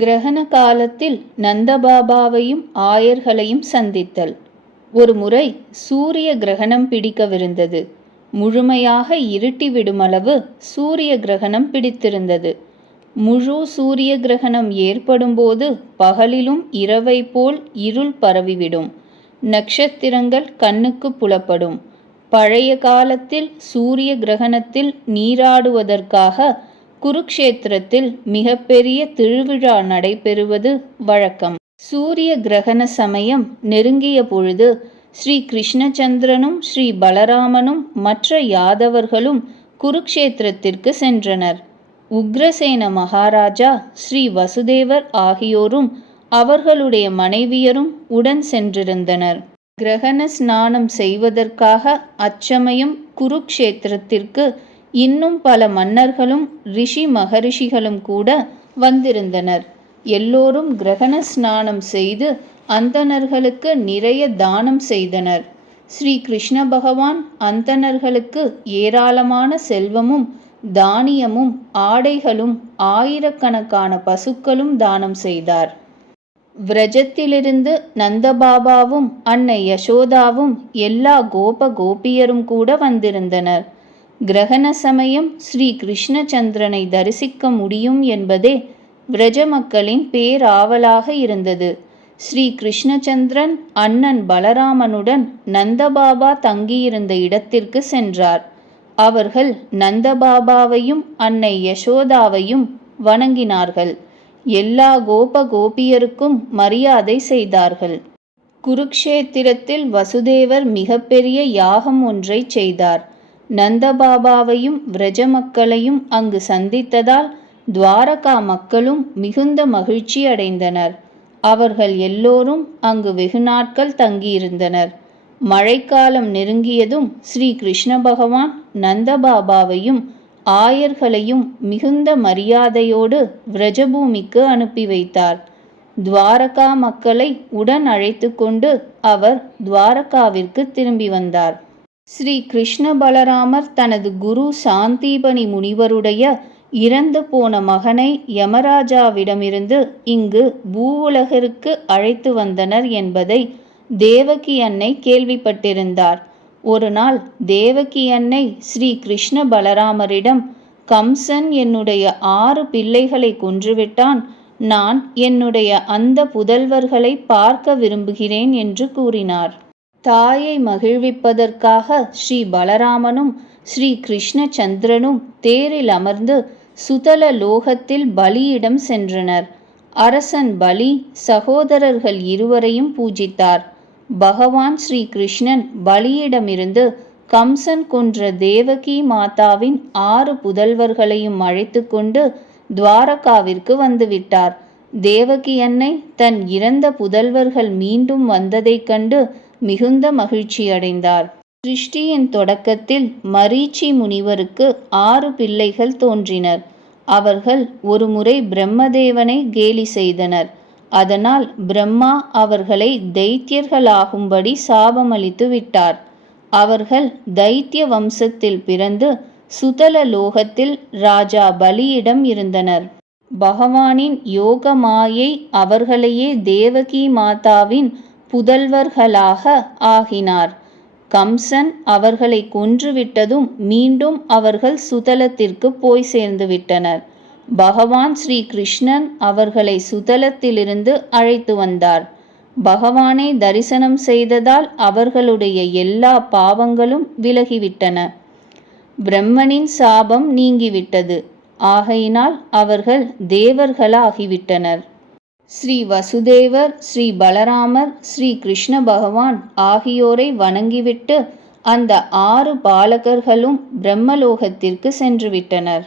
கிரகண காலத்தில் நந்தபாபாவையும் ஆயர்களையும் சந்தித்தல். ஒரு முறை சூரிய கிரகணம் பிடிக்கவிருந்தது. முழுமையாக இருட்டிவிடுமளவு சூரிய கிரகணம் பிடித்திருந்தது. முழு சூரிய கிரகணம் ஏற்படும்போது பகலிலும் இரவை போல் இருள் பரவிவிடும். நட்சத்திரங்கள் கண்ணுக்கு புலப்படும். பழைய காலத்தில் சூரிய கிரகணத்தில் நீராடுவதற்காக குருக்ஷேத்திரத்தில் மிகப்பெரிய திருவிழா நடைபெறுவது வழக்கம். சூரிய கிரகண சமயம் நெருங்கிய பொழுது ஸ்ரீ கிருஷ்ணச்சந்திரனும் ஸ்ரீ பலராமனும் மற்ற யாதவர்களும் குருக்ஷேத்திரத்திற்கு சென்றனர். உக்ரசேன மகாராஜா, ஸ்ரீ வசுதேவர் ஆகியோரும் அவர்களுடைய மனைவியரும் உடன் சென்றிருந்தனர். கிரகண ஸ்நானம் செய்வதற்காக அச்சமயம் குருக்ஷேத்திரத்திற்கு இன்னும் பல மன்னர்களும் ரிஷி மகரிஷிகளும் கூட வந்திருந்தனர். எல்லோரும் கிரகண ஸ்நானம் செய்து அந்தணர்களுக்கு நிறைய தானம் செய்தனர். ஸ்ரீ கிருஷ்ண பகவான் அந்தணர்களுக்கு ஏராளமான செல்வமும் தானியமும் ஆடைகளும் ஆயிரக்கணக்கான பசுக்களும் தானம் செய்தார். விரஜத்திலிருந்து நந்தபாபாவும் அன்னை யசோதாவும் எல்லா கோபியரும் கூட வந்திருந்தனர். கிரகண சமயம் ஸ்ரீ கிருஷ்ணச்சந்திரனை தரிசிக்க முடியும் என்பதே விரஜ மக்களின் பேராவலாக இருந்தது. ஸ்ரீ கிருஷ்ணச்சந்திரன் அண்ணன் பலராமனுடன் நந்தபாபா தங்கியிருந்த இடத்திற்கு சென்றார். அவர்கள் நந்தபாபாவையும் அன்னை யசோதாவையும் வணங்கினார்கள். எல்லா கோபியருக்கும் மரியாதை செய்தார்கள். குருக்ஷேத்திரத்தில் வசுதேவர் மிகப்பெரிய யாகம் ஒன்றை செய்தார். நந்தபாபாவையும் விரஜ மக்களையும் அங்கு சந்தித்ததால் துவாரகா மக்களும் மிகுந்த மகிழ்ச்சி அடைந்தனர். அவர்கள் எல்லோரும் அங்கு வெகு நாட்கள் தங்கியிருந்தனர். மழைக்காலம் நெருங்கியதும் ஸ்ரீ கிருஷ்ண பகவான் நந்தபாபாவையும் ஆயர்களையும் மிகுந்த மரியாதையோடு விரஜபூமிக்கு அனுப்பி வைத்தார். துவாரகா மக்களை உடன் அழைத்து கொண்டு அவர் துவாரகாவிற்கு திரும்பி வந்தார். ஸ்ரீ கிருஷ்ண பலராமர் தனது குரு சாந்தீபனி முனிவருடைய இறந்து போன மகனை யமராஜாவிடமிருந்து இங்கு பூவுலகிற்கு அழைத்து வந்தனர் என்பதை தேவகி அன்னை கேள்விப்பட்டிருந்தார். ஒரு நாள் தேவகி அன்னை ஸ்ரீ கிருஷ்ண பலராமரிடம், கம்சன் என்னுடைய 6 பிள்ளைகளை கொன்றுவிட்டான். நான் என்னுடைய அந்த புதல்வர்களை பார்க்க விரும்புகிறேன் என்று கூறினார். தாயை மகிழ்விப்பதற்காக ஸ்ரீ பலராமனும் ஸ்ரீ கிருஷ்ணச்சந்திரனும் தேரில் அமர்ந்து சுதல லோகத்தில் பலியிடம் சென்றனர். அரசன் பலி சகோதரர்கள் இருவரையும் பூஜித்தார். பகவான் ஸ்ரீ கிருஷ்ணன் பலியிடமிருந்து கம்சன் கொன்ற தேவகி மாதாவின் 6 புதல்வர்களையும் அழைத்து கொண்டு துவாரகாவிற்கு வந்துவிட்டார். தேவகி அன்னை தன் இறந்த புதல்வர்கள் மீண்டும் வந்ததைக் கண்டு மிகுந்த மகிழ்ச்சி அடைந்தார். சிருஷ்டியின் தொடக்கத்தில் மரீச்சி முனிவருக்கு 6 பிள்ளைகள் தோன்றினர். அவர்கள் ஒருமுறை பிரம்மதேவனை கேலி செய்தனர். அதனால் பிரம்மா அவர்களை தைத்தியர்களாகும்படி சாபமளித்து விட்டார். அவர்கள் தைத்திய வம்சத்தில் பிறந்து சுதல லோகத்தில் ராஜா பலியிடம் இருந்தனர். பகவானின் யோக மாயை அவர்களையே தேவகி மாதாவின் புதல்வர்களாக ஆகினார். கம்சன் அவர்களை கொன்றுவிட்டதும் மீண்டும் அவர்கள் சுதலத்திற்கு போய் சேர்ந்து விட்டனர். பகவான் ஸ்ரீ கிருஷ்ணன் அவர்களை சுதலத்திலிருந்து அழைத்து வந்தார். பகவானை தரிசனம் செய்ததால் அவர்களுடைய எல்லா பாவங்களும் விலகிவிட்டன. பிரம்மனின் சாபம் நீங்கிவிட்டது. ஆகையினால் அவர்கள் தேவர்களாகிவிட்டனர். ஸ்ரீ வசுதேவர், ஸ்ரீ பலராமர், ஸ்ரீ கிருஷ்ண பகவான் ஆகியோரை வணங்கிவிட்டு அந்த 6 பாலகர்களும் பிரம்மலோகத்திற்கு சென்றுவிட்டனர்.